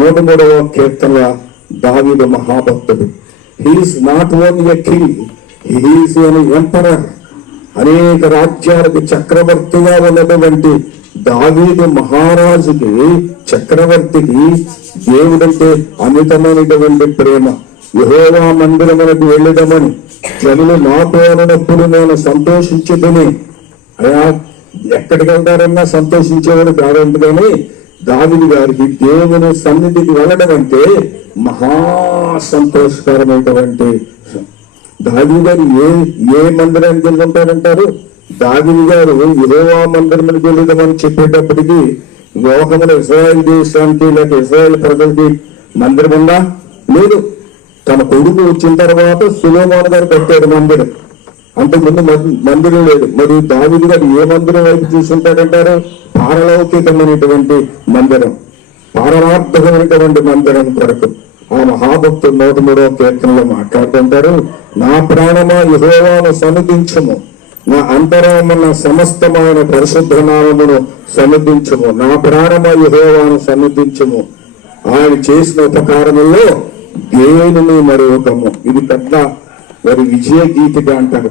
103వ కీర్తన దావీదు మహాభక్తుడు. He's not only a king, he's an emperor. అనేక రాజ్యాలకు చక్రవర్తిగా ఉన్నటువంటి దావీదు మహారాజుకి, చక్రవర్తికి దేవుడంటే అమితమైనటువంటి ప్రేమ. యెహోవా మందిరమునకు వెళ్ళడమని జనులు నాతో అన్నప్పుడు నేను సంతోషించుదని. అయా ఎక్కడికి వెళ్తారన్నా సంతోషించేవాడు కాదండి. కానీ దావీదు గారికి దేవుని సన్నిధికి వెళ్ళడం అంటే మహా సంతోషకరమైనటువంటి. దావీదు గారు ఏ మందిరానికి వెళ్తుంటారంటారు? దావీదు గారు యెహోవా మందిరానికి వెళ్ళడమని చెప్పేటప్పటికి లోకములో ఇశ్రాయేల్ దేశానికి లేక ఇశ్రాయేల్ ప్రజలకి మందిరం ఉందా? లేదు. తన కొడుకు వచ్చిన తర్వాత సొలొమోను గారు కట్టాడు మందిరం. అంతకుముందు మందిరం లేదు. మరి దావీదు గారు ఏ మందిరం వైపు చూస్తుంటాడంటారు? పారలౌకికమైనటువంటి మందిరం, పారమార్థకమైనటువంటి మందిరం కొరకు ఆ మహాభక్తుడు 103వ కీర్తనలో మాట్లాడుతుంటారు. నా ప్రాణమా యెహోవాను సన్నిధించుము, నా అంతరాత్మ సమస్తమైన పరిశుద్ధ నామమును సన్నిధించుము. నా ప్రాణమా యెహోవాను సన్నిధించుము, ఆయన చేసిన ఉపకారముల్లో దేనిని మరొకము. ఇది పెద్ద మరి విజయ గీతిగా అంటారు.